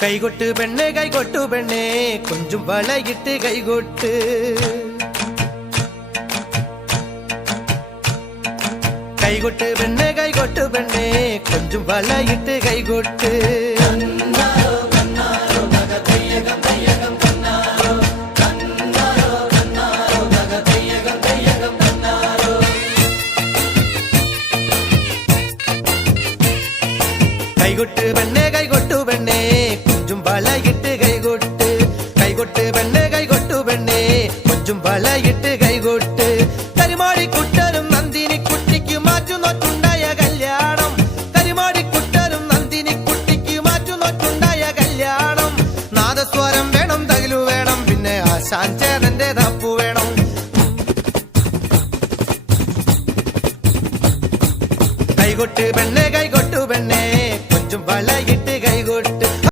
കൈകൊട്ട് പെണ്ണേ കൈകൊട്ടു പെണ്ണേ കൊഞ്ചും വളയിട്ട് കൈകൊട്ട് കൈകൊട്ട് പെണ്ണേ കൈകൊട്ടു പെണ്ണേ കൊഞ്ചും വളയിട്ട് കൈകൊട്ട്